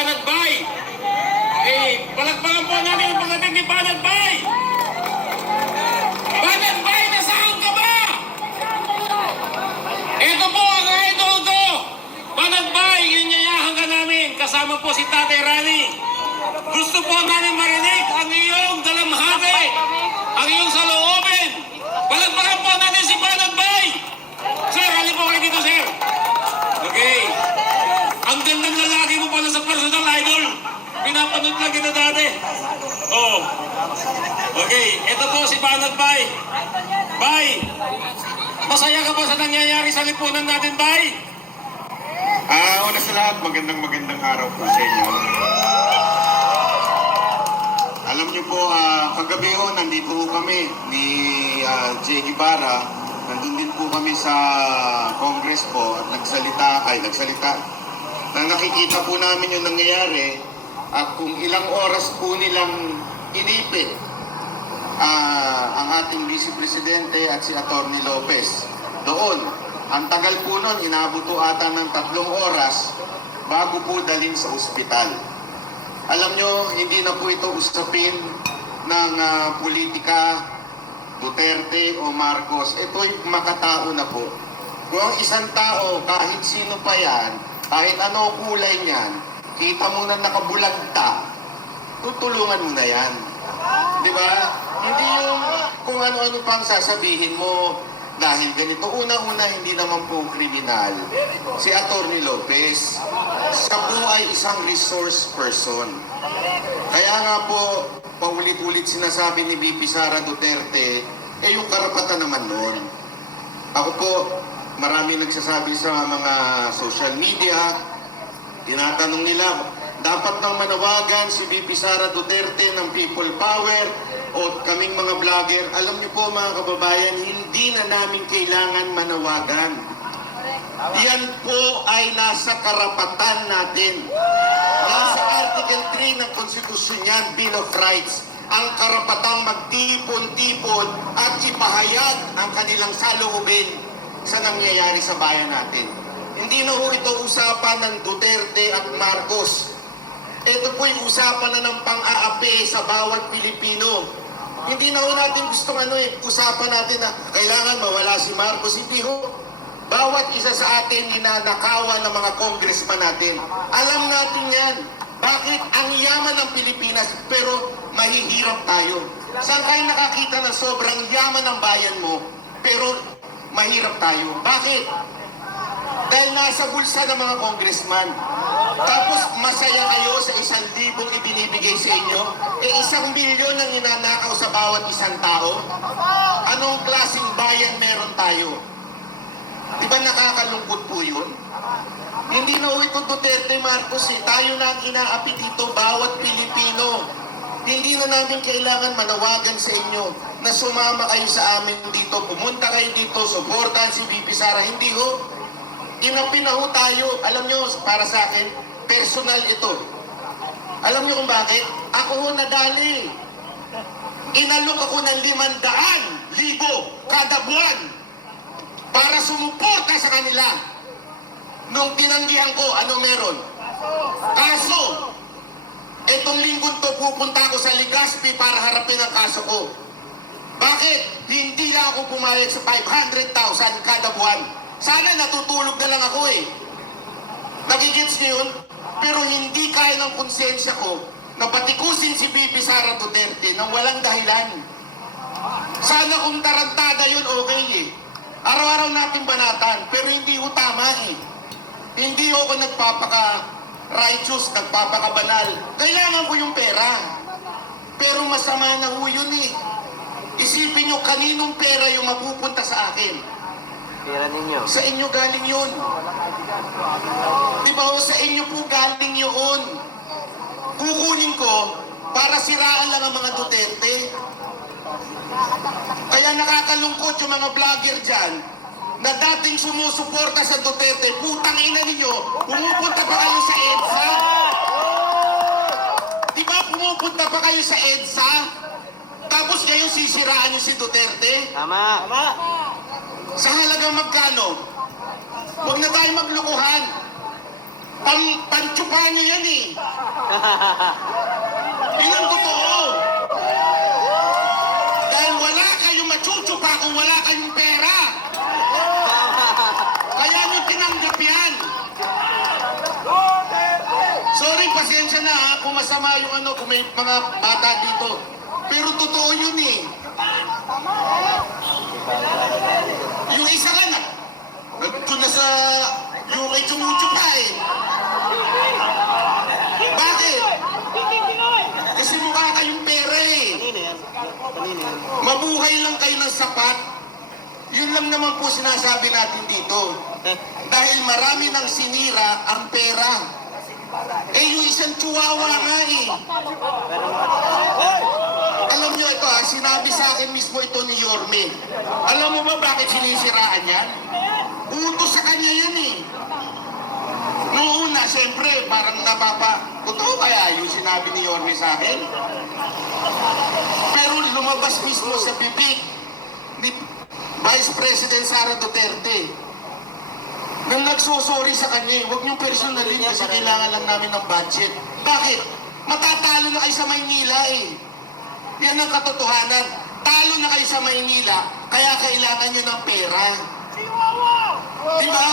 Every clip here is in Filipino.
Banat Bay. Palagpagan po namin ang pagdating ni Banat Bay. Banat Bay, nasaan ka ba? Ito po ang idol ko. Banat Bay, yunyayahan ka namin. Kasama po si Tatay Rani. Gusto po namin marinig ang iyong dalamhati, ang iyong saloobin. Palagpagan po natin si Banat Bay. Sir, halip po kayo dito, sir. Okay. Ang gandang lalaki mo pala sa personal idol. Pinapanood lang kita dati. Oh. Okay, ito po si Banat Bay. Bay, masaya ka po sa nangyayari sa lipunan natin, Bay? Una sa lahat, magandang araw po sa inyo. Alam niyo po, kagabi ho, nandito ho kami ni Jay Guevara. Nandun din po kami sa Congress po at nagsalita. Na nakikita po namin yung nangyayari at kung ilang oras po nilang inipit ang ating Vice Presidente at si Atty. Lopez. Doon, ang tagal po nun, inabot po ata ng 3 oras bago po dalhin sa ospital. Alam nyo, hindi na po ito usapin ng politika, Duterte o Marcos. Ito'y makatao na po. Kung ang isang tao, kahit sino pa yan, kahit ano kulay niyan, kita mo na nakabulagta, tutulungan mo na yan. Di ba? Hindi yung kung ano-ano pang sasabihin mo dahil ganito. Una-una, hindi naman po kriminal si Atty. Lopez. Siya po ay isang resource person. Kaya nga po, paulit-ulit sinasabi ni VP Sara Duterte, yung karapatan naman nun. Ako po, marami nagsasabi sa mga social media, tinatanong nila, dapat nang manawagan si VP Sara Duterte ng People Power o kaming mga vlogger. Alam niyo po mga kababayan, hindi na namin kailangan manawagan. Yan po ay nasa karapatan natin. Nasa Article 3 ng Konstitusyon yan, Bill of Rights, ang karapatang magtipon-tipon at ipahayag ang kanilang saloobin sa nangyayari sa bayan natin. Hindi na ho ito usapan ng Duterte at Marcos. Ito po'y usapan na ng pang-aapi sa bawat Pilipino. Hindi na ho natin gustong usapan natin na kailangan mawala si Marcos. Hindi ho. Bawat isa sa atin ninanakawan ng mga congressman natin. Alam natin yan. Bakit? Ang yaman ng Pilipinas pero mahihirap tayo. Saan kayo nakakita ng sobrang yaman ng bayan mo pero mahirap tayo? Bakit? Dahil nasa bulsa ng mga congressman. Tapos masaya kayo sa 1,000 ibinibigay sa inyo. 1 milyon ang ninanakaw sa bawat isang tao. Anong klaseng bayan meron tayo? Di ba nakakalungkot po yun? Hindi na ito Duterte, Marcos tayo na ang inaapi dito, bawat Pilipino. Hindi na namin kailangan manawagan sa inyo na sumama kayo sa amin dito, pumunta kayo dito, suportahan si VP Sara. Hindi ho. Inapi na ho tayo. Alam nyo, para sa akin, personal ito. Alam nyo kung bakit? Ako ho nadali. Inalok ako ng 500,000 kada buwan para sumuporta sa kanila. Nung tinanggihan ko, ano meron? Kaso. Etong linggong to, pupunta ako sa Legazpi para harapin ang kaso ko. Bakit? Hindi lang ako pumayag sa 500,000 kada buwan. Sana natutulog na lang ako Nagigits niyo yun? Pero hindi kaya ng konsensya ko na patikusin si VP Sara Duterte nang walang dahilan. Sana kung tarantada yun, okay Araw-araw natin banatan, pero hindi ko tama Hindi ako nagpapaka-righteous, nagpapaka-banal. Kailangan ko yung pera. Pero masama na ho yun Isipin nyo, kaninong pera yung mapupunta sa akin? Pera ninyo. Sa inyo galing yun. Di ba sa inyo po galing yun? Kukunin ko para siraan lang ang mga Duterte. Kaya nakakalungkot yung mga vlogger dyan na dating sumusuporta sa Duterte, putang ina ninyo, pumupunta pa kayo sa EDSA? Di ba pumupunta pa kayo sa EDSA? Tapos ngayon sisiraan nyo si Duterte? Tama. Sa halagang magkano? Huwag na tayo maglukuhan. Pantsupa nyo yan eh. Yun ang totoo. Dahil wala kayong matsuchupa kung wala kayong pera. Kaya nyo tinanggap yan. Sorry, pasensya na ha, kung masama yung ano, kung may mga bata dito. Pero totoo yun eh. Yung isa ka na, nandito na sa yung kay Chumuchupa eh. Bakit? Kasi mukha kayong pera eh. Mabuhay lang kayo ng sapat. Yun lang naman po sinasabi natin dito. Dahil marami nang sinira ang pera. Eh yung isang chihuahua nga eh. Alam nyo ito ha, sinabi sa akin mismo ito ni Yorme. Alam mo ba bakit sinisiraan yan? Utos sa kanya yan eh. Noong una, siyempre, parang totoo kaya yung sinabi ni Yorme sa akin? Pero lumabas mismo sa bibig ni Vice President Sara Duterte nang nagsosorry sa kanya, huwag niyong personalin kasi kailangan lang namin ng budget. Bakit? Matatalo na kayo sa Maynila eh. Yan ang katotohanan. Talo na kayo sa Maynila, kaya kailangan niyo ng pera. Di ba?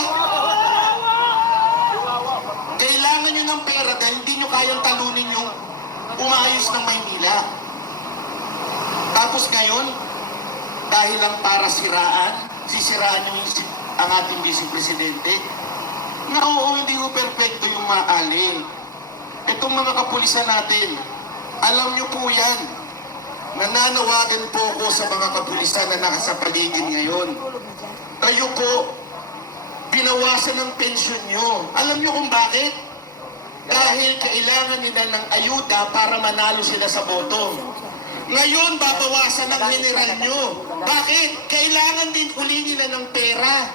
Kailangan niyo ng pera dahil hindi niyo kayang talunin yung umayos ng Maynila. Tapos ngayon, dahil lang para sisiraan niyo ang ating Vice Presidente, na oo, hindi ko perfecto yung maali. Itong mga kapulisan natin, alam niyo po yan. Nananawagan po ako sa mga kapulisan na nasa paligid ngayon. Kayo po, binawasan ng pensyon nyo. Alam nyo kung bakit? Dahil kailangan nila ng ayuda para manalo sila sa boto. Ngayon, babawasan ng general nyo. Bakit? Kailangan din uli nila ng pera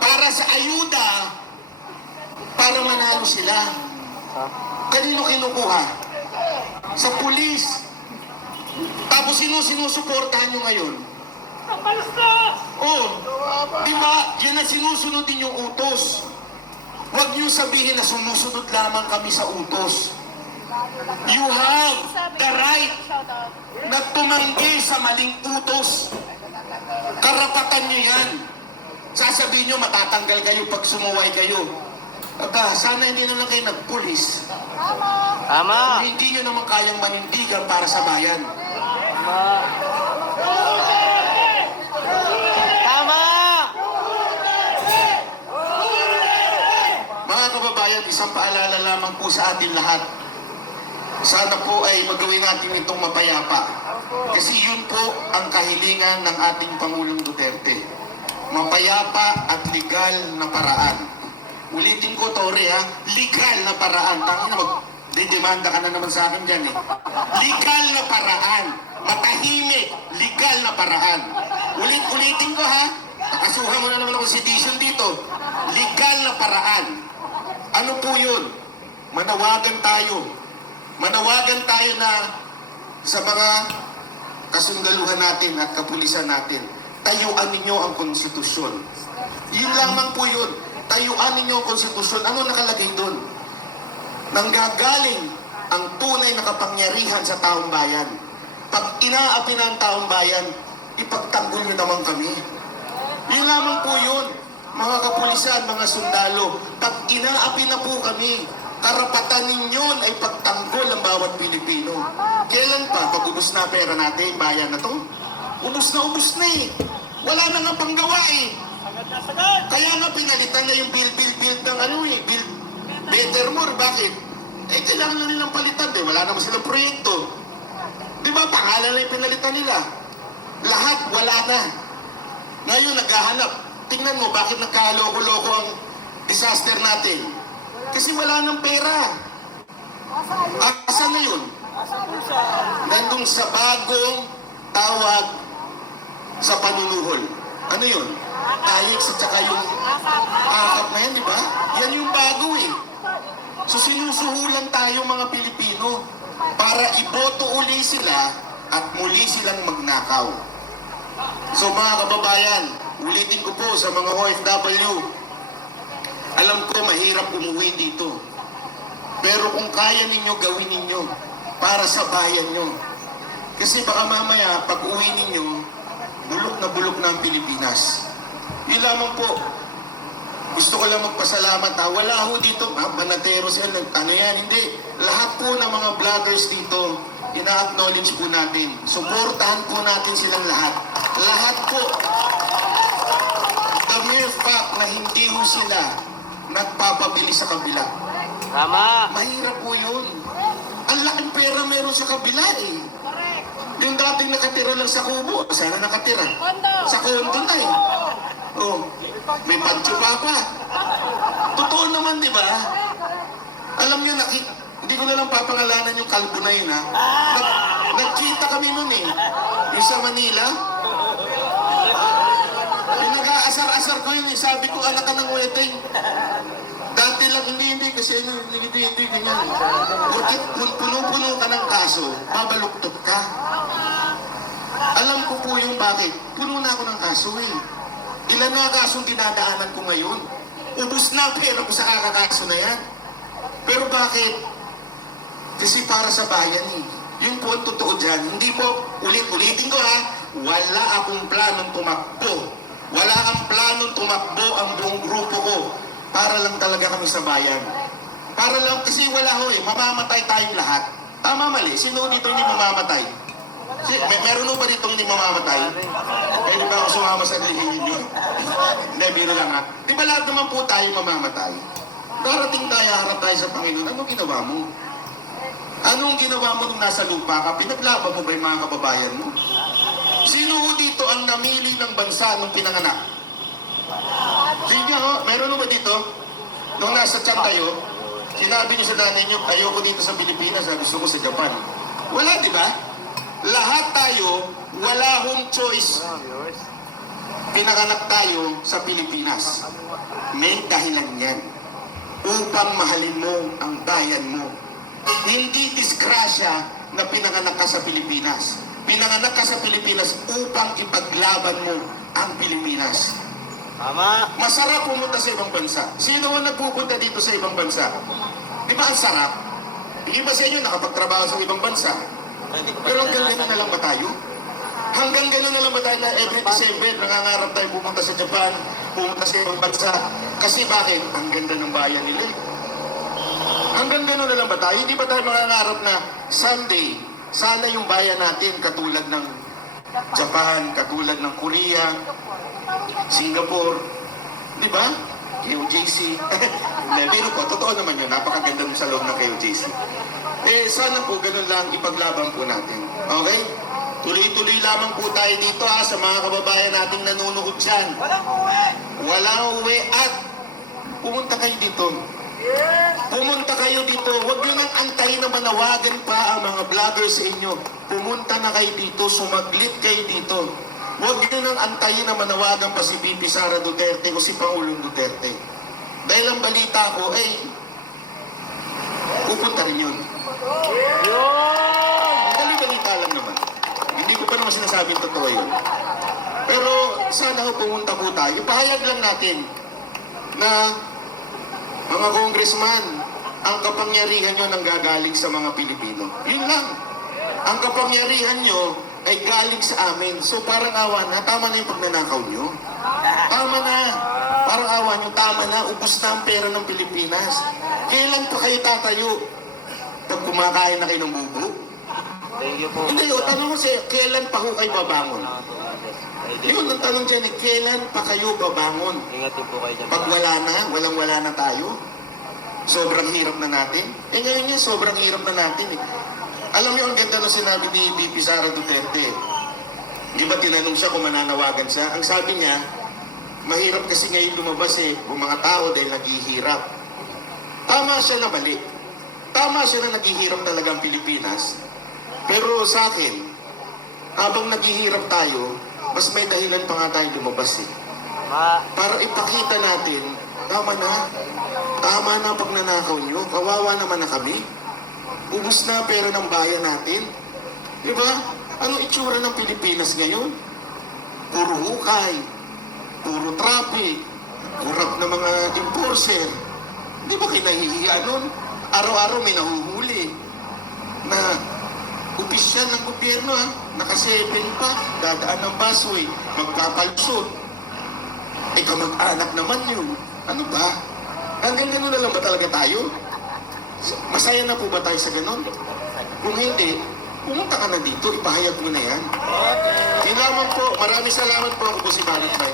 para sa ayuda para manalo sila. Kanino kinukuha? Sa pulis. Tapos sinusuportahan nyo ngayon? Oh, di ba? Yan ang sinusunod din yung utos. Huwag niyo sabihin na sumusunod lamang kami sa utos. You have the right na tumanggi sa maling utos. Karapatan niyo yan. Sasabihin niyo matatanggal kayo pag sumuway kayo. Aba, sana hindi na lang kayo nagpulis. Tama. Kung hindi niyo naman kayang manindigan para sa bayan. Tama. Mga kababayan, isang paalala lamang po sa atin lahat. Sana po ay magawin natin itong mapayapa. Kasi yun po ang kahilingan ng ating Pangulong Duterte. Mapayapa at legal na paraan. Ulitin ko, Tore, ha? Legal na paraan. Tangin na demanda ka na naman sa akin dyan, eh. Legal na paraan. Matahimik. Legal na paraan. Ulitin ko, ha? Nakasuhan mo na naman ako si Dishon dito. Legal na paraan. Ano po yun? Manawagan tayo. Manawagan tayo na sa mga kasundaluhan natin at kapulisan natin. Tayuan ninyo ang konstitusyon. Yun lamang po yun. Tayuan ninyo ang konstitusyon. Ano nakalagay doon? Nanggagaling ang tunay na kapangyarihan sa taong bayan. Pag inaapi ng taong bayan, ipagtanggol nyo naman kami. Yun lamang po yun. Mga kapulisan, mga sundalo, pag inaapi na po kami, karapatan ninyo ay pagtanggol ang bawat Pilipino. Kailan pa? Pag ubos na pera natin, bayan na to? Ubos na eh. Wala na nga panggawa eh. Kaya nga pinalitan na yung bill ng bill better more. Bakit? Eh, kailangan na nilang palitan eh. Wala naman silang proyekto. Di ba? Pangalan na yung pinalitan nila. Lahat wala na. Ngayon, naghahanap. Tingnan mo, bakit nagkahaloko-loko ang disaster natin? Kasi wala ng pera. Asan na yun? Nandun sa bagong tawag sa panunuhol. Ano yun? Ayik sa tsaka yung akap na yan, di ba? Yan yung bago eh. So sinusuhulan tayo mga Pilipino para iboto uli sila at muli silang magnakaw. So mga kababayan, ulitin ko po sa mga OFW, Alam ko mahirap umuwi dito. Pero kung kaya ninyo, gawin ninyo para sa bayan nyo. Kasi baka mamaya, pag uwi ninyo, bulok na ang Pilipinas. Di lamang po. Gusto ko lang magpasalamat ha. Wala ho dito, manatero siya, ano yan, hindi. Lahat po ng mga vloggers dito, ina-acknowledge po natin. Suportahan po natin silang lahat. Lahat po. The mere fact na hindi ho sila nagpapabili sa kabila. Tama. Mahirap po yun. Ang laking pera meron sa kabila eh. Yung dating nakatira lang sa kubo, sana nakatira. Sa kondo na eh. Oh, may pancho pa. Totoo naman, di ba? Alam niyo, hindi ko na lang papangalanan yung kalbo na yun, ha? Nagkita kami nun eh. Yung sa Manila. Pinag-aasar-asar ko yun eh. Sabi ko, anak ka ng wedding. Dati lang, hindi, kasi hindi, ganyan. Bakit puno-puno ka ng kaso, babaluktot ka. Alam ko po yung bakit. Puno na ako ng kaso eh. Ilan na kasong dinadaanan ko ngayon? Ubus na ang pera ko sa kakakaso na yan. Pero bakit? Kasi para sa bayan eh. Yun po ang totoo dyan. Hindi po, ulitin ko ha, wala akong planong tumakbo. Wala ang planong tumakbo ang buong grupo ko. Para lang talaga kami sa bayan. Para lang, kasi wala ho eh, mamamatay tayong lahat. Tama mali, sino dito hindi mamamatay? Meron ba dito hindi mamamatay? Pwede ba ako sumama sa reunion nyo? Hindi, biro lang ha. Di ba lahat naman po tayo mamamatay? Darating tayo, harap tayo sa Panginoon. Anong ginawa mo? Anong ginawa mo nung nasa lupa ka? Pinaglaban mo ba yung mga kababayan mo? Sino ho dito ang namili ng bansa nung pinanganak? Sige ho, meron ba dito? Nung nasa tiyan kayo, sinabi niyo sa nanay niyo, ayoko dito sa Pilipinas, gusto ko sa Japan. Wala, di ba? Lahat tayo, wala hong choice. Pinanganak tayo sa Pilipinas. May dahilan yan. Upang mahalin mo ang bayan mo. Hindi disgrasya na pinanganak ka sa Pilipinas. Pinanganak ka sa Pilipinas upang ipaglaban mo ang Pilipinas. Tama. Masarap pumunta sa ibang bansa. Sino ang nagpupunta dito sa ibang bansa? Di ba ang sarap? Hindi ba sa inyo nakapagtrabaho sa ibang bansa? Pero hanggang gano'n na lang ba tayo? Hanggang gano'n na lang ba tayo na every December nangangarap tayo pumunta sa Japan, pumunta sa ibang bansa? Kasi bakit? Ang ganda ng bayan nila eh. Hanggang gano'n na lang ba tayo? Hindi ba tayo mangangarap na someday, sana yung bayan natin katulad ng Japan, katulad ng Korea, Singapore, di ba? KOJC. Pero po, totoo naman yun. Napakaganda sa loob ng KOJC. Eh, sana po ganun lang ipaglaban po natin. Okay? Tuloy-tuloy lamang po tayo dito ha, sa mga kababayan nating nanonood dyan. Walang uwi at pumunta kayo dito. Pumunta kayo dito. Huwag nyo nang antayin na manawagan pa ang mga vloggers sa inyo. Pumunta na kayo dito. Sumaglit kayo dito. Huwag nyo nang antayin na manawagan pa si VP Sara Duterte o si Pangulong Duterte. Dahil ang balita ko, pupunta rin yun. Dali-balita lang naman. Hindi ko pa naman sinasabing totoo yun. Pero sana ho pumunta po tayo. Ipahayag lang natin na mga congressman, ang kapangyarihan nyo nang gagaling sa mga Pilipino. Yun lang. Ang kapangyarihan nyo ay galing sa amin. So parang awa na, tama na yung pagnanakaw nyo. Tama na. Parang awa nyo, tama na. Ubus na ang pera ng Pilipinas. Kailan pa kayo tatayo? Pag kumakain na kayo ng bubo? Thank you po. Hindi, o tanong ko siya, kailan pa ho kayo babangon? Yun, ang tanong dyan, kailan pa kayo babangon? Ingat din po kayo dyan. Pag wala na, walang-wala na tayo, sobrang hirap na natin. Ngayon nga, sobrang hirap na natin eh. Alam niyo, ang ganda nung sinabi ni VP Sara Duterte. Di ba tinanong siya kung mananawagan siya? Ang sabi niya, mahirap kasi ngayon lumabas yung mga tao dahil naghihirap. Tama siya na mali. Tama siya na naghihirap talaga ang Pilipinas. Pero sa akin, habang naghihirap tayo, mas may dahilan pa nga tayo lumabas eh. Para ipakita natin, tama na pag nanakaw nyo, kawawa naman na kami. Ubus na pera ng bayan natin. Di ba? Anong itsura ng Pilipinas ngayon? Puro hukay, puro traffic, Kurap na mga enforcer. Di ba kayo nahihiya nun? Araw-araw may nahuhuli na opisyal ng gobyerno, ha? Naka-7 pa, dadaan ng busway, magpapalusot. Eh, kamag-anak naman yun. Ano ba? Hanggang gano'n na lang ba talaga tayo? Masaya na po ba tayo sa gano'n? Kung hindi, pumunta ka na dito, ipahayag mo na yan. Yun lamang po, maraming salamat po. Ako po si Banat Bay.